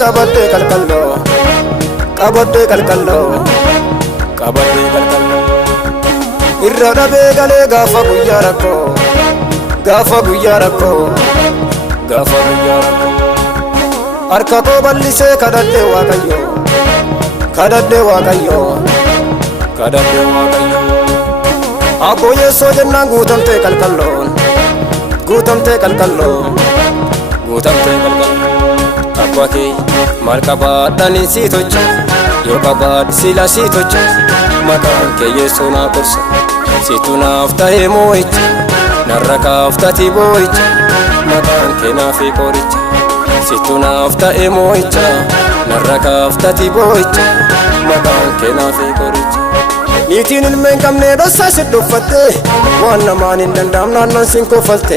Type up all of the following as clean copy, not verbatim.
qabadde kalkallo qabadde kalkallo qabadde kalkallo irra dhabe galee gaafa guyyaa rakkoo gaafa guyyaa rakkoo gaafa guyyaa rakkoo harka koo bal'isee kadhadhe waaqayyo kadhadhe waaqayyo kadhadhe waaqayyo Abbo Yesuus jennaan guutamtee kalkalloon guutamtee kalkalloon guutamtee kalkalloon abbaa kee maal qabaadhanii si tocha yoo qabaadhi sila si tocha maqaan kee Yesuus naa gorsa situ naaf ta'ee moo'icha narra kaaftati boo'icha maqaan kee naaf qoricha situ naaf ta'ee moo'icha narra kaaftati boo'icha maqaan kee naaf qoricha Niitiin ilmeen qabnee dhossaa si dhuffatte waan namaan hin danda'amne naannoon sin koffalte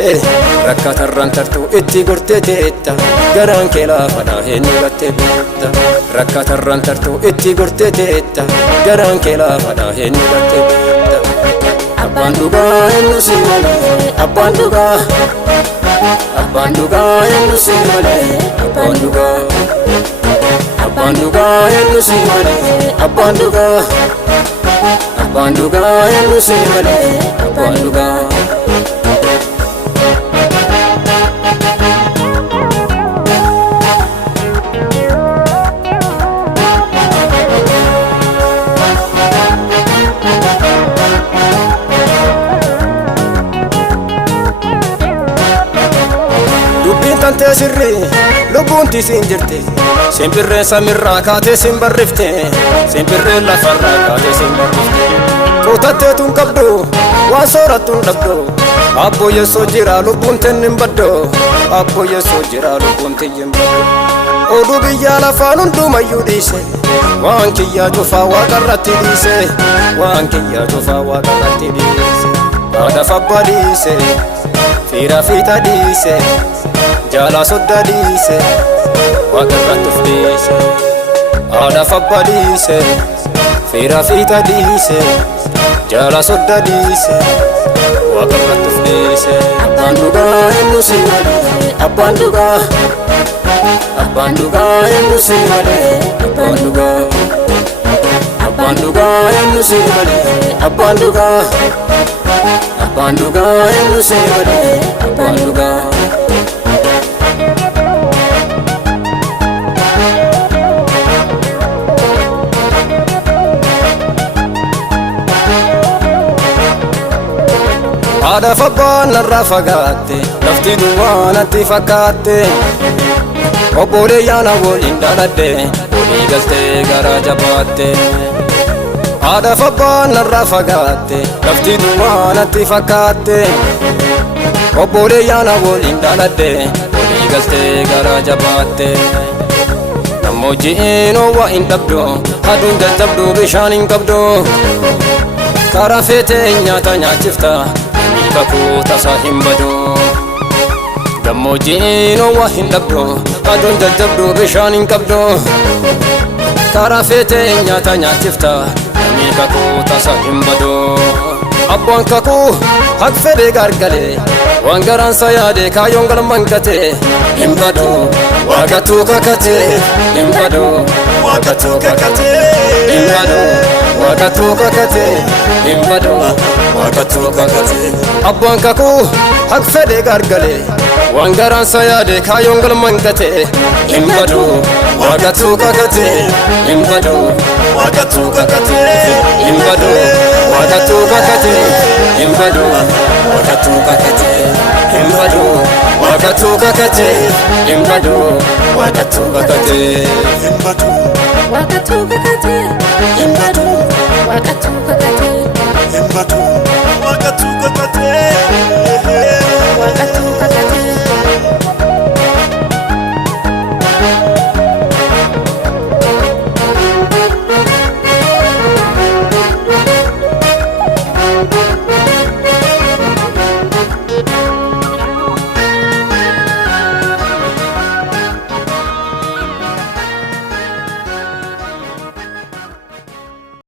rakkatarraan tartuu itti gortee teetta garaan kee laafadhaa eenyu gattee beekta rakkatarraan tartuu itti gortee teetta garaan kee laafadhaa eenyu gattee beekta Abbaan dhugaa eenyu si malee abbaan dhugaa eenyu si malee abbaan dhugaa eenyu si malee abbaan dhugaa Abbaan dhugaa eenyu si malee abbaan dhugaa Dubbiin tantee sirrii lubbuun tisiin jirti Simbirreen samirraa kaatee sin barrifte Simbirreen lafarraa kaatee sin barrifte Kutatteetun qabdu waan soorattuun dhabdu Abbo Yesuus jira lubbuun tennin baddo Abbo Yesuus jira lubbuun tiyyin baddo Oduu biyya lafaan hundumayyuu dhiise waan kiyyaa cufaa waaqarratti dhiise waan kiyyaa cufaa waaqarratti dhiise haadhaaf abbaa dhiise fiiraa fiixa dhiise jaalaa soddaa dhiise waaqarratti of dhiise haadhaaf abbaa dhiise fiiraa fiixa dhiise jaalaa soddaa dhiise waaqarratti of dhiise Abbaan dhugaa eenyu si malee abbaan dhugaa eenyu si malee abbaan dhugaa eenyu si malee abbaan dhugaa eenyu si malee abbaan dhugaa Haadhaaf abbaan narraa fagaatte lafti duwwaa natti fakkaatte obboleeyyan waliin dhaladhe walii galtee garaa jabaatte Haadhaaf abbaan narraa fagaatte lafti duwwaa natti fakkaatte obboleeyyan waliin dhaladhe walii galtee garaa jabaatte Gammoojjiin oowwa hin dhabdu aduun jajjabdu bishaan hin qabdu karaa feetee nyaata nyaachifta kakuu tasaa hin badu Gammoojjiin oowwa hin dhabdu aduun jajjabdu bishaan hin qabdu karaa feetee nyaata nyaachifta kakuu tasaa hin badu Abbaan kakuu haq fedhee gargalee waan garaansa yaade kaayyoon galmaan gatee hin badu waaqatu kakatee hin badu waaqatu kakatee hin badu waaqatu kakatee hin badu waaqatu kakatee Abbaan kakuu haq fedhee gargalee waan garaansa yaade kaayyoon galmaan gatee hin badu waaqatu kakatee hin badu waaqatu kakatee hin badu waaqatu kakatee hin badu waaqatu kakatee hin badu waaqatu kakatee hin badu waaqatu kakatee hin badu waaqatu kakatee